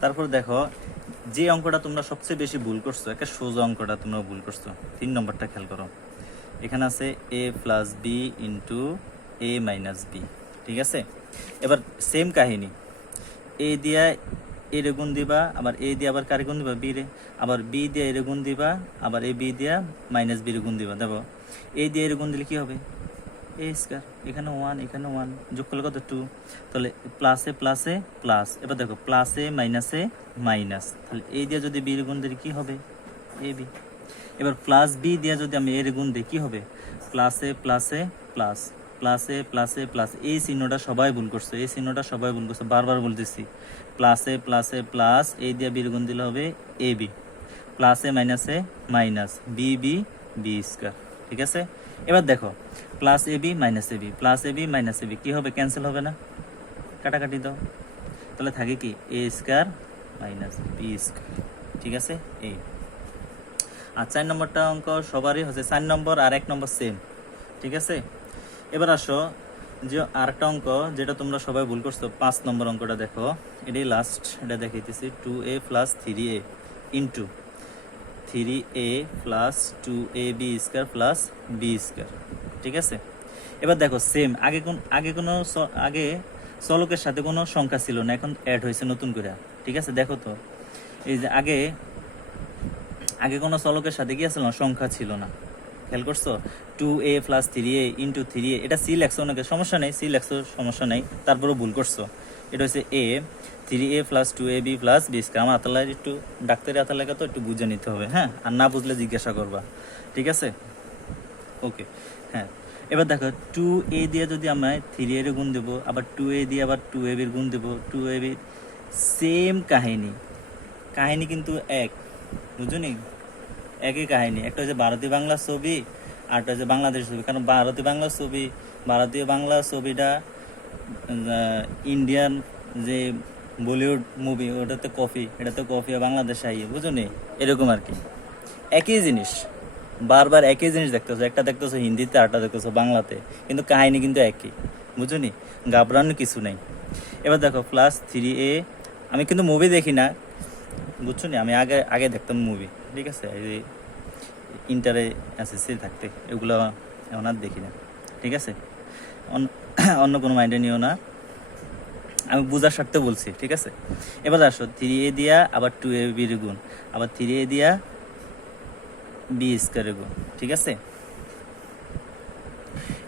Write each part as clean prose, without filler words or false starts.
তারপর দেখো যে অঙ্কটা তোমরা সবচেয়ে বেশি ভুল করছো, একটা সোজা অঙ্কটা তোমরা ভুল করছো, 3 নম্বরটা খেয়াল করো। এখানে আছে a plus B into A minus B, ঠিক আছে? এবার সেম কাহিনী, এ দিয়া এ রে গুণ দিবা, আবার এ দিয়ে আবার কারে গুণ দিবা, বি রে, আবার বি দিয়ে এ রে গুণ দিবা, আবার এ বি দিয়া মাইনাস বি রে গুণ দিবা। দেখো এ দিয়ে এ রে গুণ দিলে কি হবে, এ স্কয়ার, এখানে 1 এখানে 1, যোগ করলে কত 2, তাহলে প্লাসে প্লাসে প্লাস। এবার দেখো প্লাসে মাইনাসে মাইনাস, তাহলে এই দিয়ে যদি বি এর গুণ দিই কি হবে, এ বি। এবার প্লাস বি দিয়ে যদি আমি এর গুণ দিই কি হবে, প্লাসে প্লাসে প্লাস, প্লাসে প্লাসে প্লাস। এই চিহ্নটা সবাই ভুল করছে, এই চিহ্নটা সবাই ভুল করছে, বারবার বলতেছি। প্লাসে প্লাসে প্লাস, এই দিয়ে বির গুণ দিলে হবে এ বি, প্লাসে মাইনাসে minus, B B B square, ঠিক আছে? এবার দেখো plus A B minus A B, plus A B minus A B কী হবে, ক্যান্সেল হবে না, কাটাকাটি দাও, তাহলে থাকে কি A square minus B square, ঠিক আছে? এই আর 4 নম্বরটা অঙ্ক সবারই হচ্ছে, 4 নম্বর আর 1 নম্বর সেম, ঠিক আছে? এবার আসো যে আরেকটা অঙ্ক যেটা তোমরা সবাই ভুল করছো, 5 নম্বর অঙ্কটা দেখো, এটাই লাস্ট, এটা দেখাইতেছি। 2a plus 3a into 3a plus 2ab square plus B square, ঠিক আছে? এবার দেখো সেম, আগে চলকের সাথে কোনো সংখ্যা ছিল না, এখন অ্যাড হয়েছে নতুন করে, ঠিক আছে? দেখো তো এই যে আগে কোনো চলকের সাথে কি আসলে সংখ্যা ছিল না, খেয়াল করছো? 2a plus 3a into 3a, এটা সি লেখছো নাকি, সমস্যা নেই, সি লেখছো সমস্যা নেই, তারপরেও ভুল করছো। এটা হচ্ছে a, 3a plus 2ab plus B square. আমার আতালায় একটু ডাক্তারি আতালাকে তো একটু বুঝে নিতে হবে, হ্যাঁ? আর না বুঝলে জিজ্ঞাসা করবা, ঠিক আছে? ওকে, হ্যাঁ। এবার দেখো 2a দিয়ে যদি আমরা 3a এর গুণ দেবো, আবার 2a দিয়ে আবার 2ab এর গুণ দেবো, 2ab সেম কাহিনী, কাহিনী কিন্তু এক, বুঝুনি? একই কাহিনী, একটা হচ্ছে ভারতীয় বাংলা ছবি, আরটা হচ্ছে বাংলাদেশ ছবি। কারণ ভারতীয় বাংলা ছবিটা ইন্ডিয়ান যে বলিউড মুভি, ওটাতে কপি, এটাতে কপি, বাংলাদেশ আইয়ে, বুঝুনি? এরকম আর কি, একই জিনিস, বারবার একই জিনিস দেখতেছো, একটা দেখতেছো হিন্দিতে, আরটা দেখতেছো বাংলাতে, কিন্তু কাহিনী কিন্তু একই, বুঝুনি? ঘাবড়ানোর কিছু নেই। এবার দেখো প্লাস 3a, আমি কিন্তু মুভি দেখি না, বুঝছো নি? আমি আগে আগে দেখতাম মুভি, ঠিক আছে? এই যে ইন্টারে এসএসসি থাকতে এগুলো এখন আর দেখি না, ঠিক আছে? অন্য কোনো মাইন্ডে নিও না, আমি বুঝার স্বার্থে বলছি, ঠিক আছে? এবার আসো 3a দিয়া আবার 2ab এর গুণ, আবার 3a দিয়া বি স্কয়ারের গুণ, ঠিক আছে?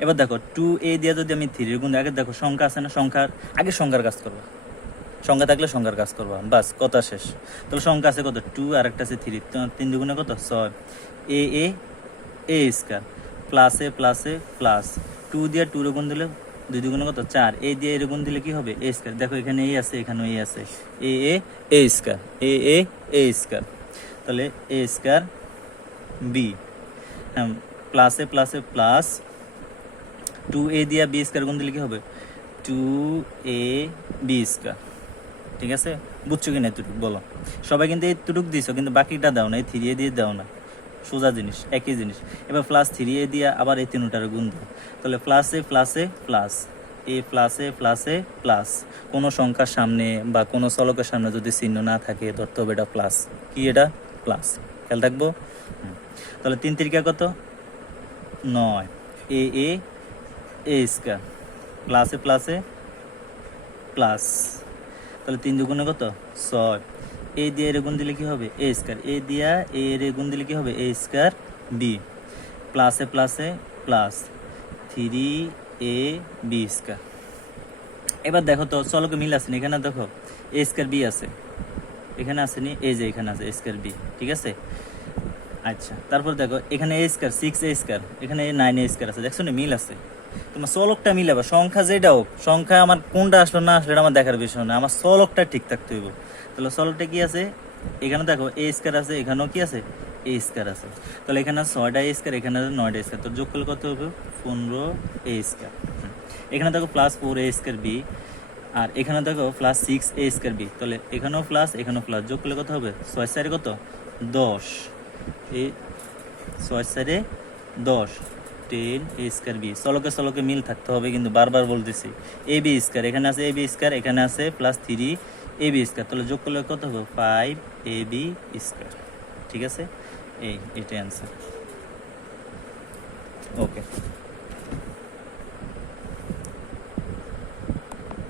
এবার দেখো 2a দিয়া যদি আমি 3 এর গুণ, আগে দেখো সংখ্যা আছে না, সংখ্যার কাজ করবা, সংখ্যা থাকলে সংখ্যার কাজ করবা, বাস কথা শেষ। তাহলে সংখ্যা আছে কত, 2 আর একটা আছে 3, 3 দুগুণে কত 6, এ স্কয়ার প্লাসে প্লাসে প্লাস, 2 দিয়ে 2 গুণ দিলে 2 দুগুণে কত 4, এ দিয়ে এর গুণ দিলে কি হবে এ স্কয়ার। দেখো এখানে এ আছে, এখানেও এ আছে, এ স্কয়ার, এ স্কয়ার, তাহলে এ স্কয়ার বি, হ্যাঁ, প্লাসে প্লাসে প্লাস, 2a দিয়ে বি স্কয়ার গুণ দিলে কি হবে 2ab স্কয়ার, ঠিক আছে? বুঝছো কিনা এতটুকু বলো? সবাই কিন্তু এইটুকু দিছো, কিন্তু বাকিটা দাও না, এই 3a দিয়ে দাও না, সোজা জিনিস, একই জিনিস। এবার প্লাস 3a দিয়ে আবার এই তিনটার গুণ দাও, তাহলে প্লাসে প্লাসে প্লাস, এ প্লাসে প্লাসে প্লাস, কোনো সংখ্যার সামনে বা কোনো চলকের সামনে যদি চিহ্ন না থাকে ধরতে হবে এটা প্লাস, কি এটা প্লাস, খেয়াল থাকবো। তাহলে 3 3 কত 9, এ স্কয়ার প্লাসে প্লাসে প্লাস, তাহলে 3 দুগুণে কত 6, এ দিয়ে এর গুণ দিলে কি হবে এ স্কয়ার, এ দিয়া এ এর গুণ দিলে কি হবে এ স্কয়ার বি, প্লাসে প্লাসে প্লাস 3a বি স্কয়ার। এবার দেখো তো চলকে মিল আছে না, এখানে দেখো এ স্কয়ার বি আছে, এখানে আছে নি, এই যে এখানে আছে এ স্কয়ার বি, ঠিক আছে? আচ্ছা, তারপর দেখো এখানে এ স্কয়ার 6a স্কয়ার, এখানে 9a স্কয়ার আছে, দেখছো না মিল আছে। তোমার চলকটা মিলাবা, সংখ্যা যেটা হোক, সংখ্যা আমার কোনটা আসলো না আসলে এটা আমার দেখার বিষয় না, আমার চলকটা ঠিক থাকতে হইব। তাহলে চলকটা কি আছে, এখানে দেখো এ স্কয়ার আছে, এখানেও কি আছে এ স্কয়ার আছে, তাহলে এখানে 6টা এ স্কয়ার, এখানে 9টা স্কয়ার, তো যোগ করলে কত হবে 15a স্কয়ার। এখানে দেখো প্লাস 4a স্কয়ার বি, আর এখানে দেখো প্লাস 6a স্কয়ার বি, তাহলে এখানেও প্লাস এখানেও প্লাস, যোগ করলে কত হবে 6 4 কত 10, এই 6 4 10, 10a স্কয়ার বি। চলকে মিল থাকতে হবে, কিন্তু বারবার বলতেছি এ বি স্কয়ার, এখানে আছে এ বি স্কয়ার, এখানে আছে plus 3a A B square, তাহলে যোগ করলে কত হবে 5ab স্কোয়ার। ঠিক আছে, এটাই অ্যান্সার। ওকে।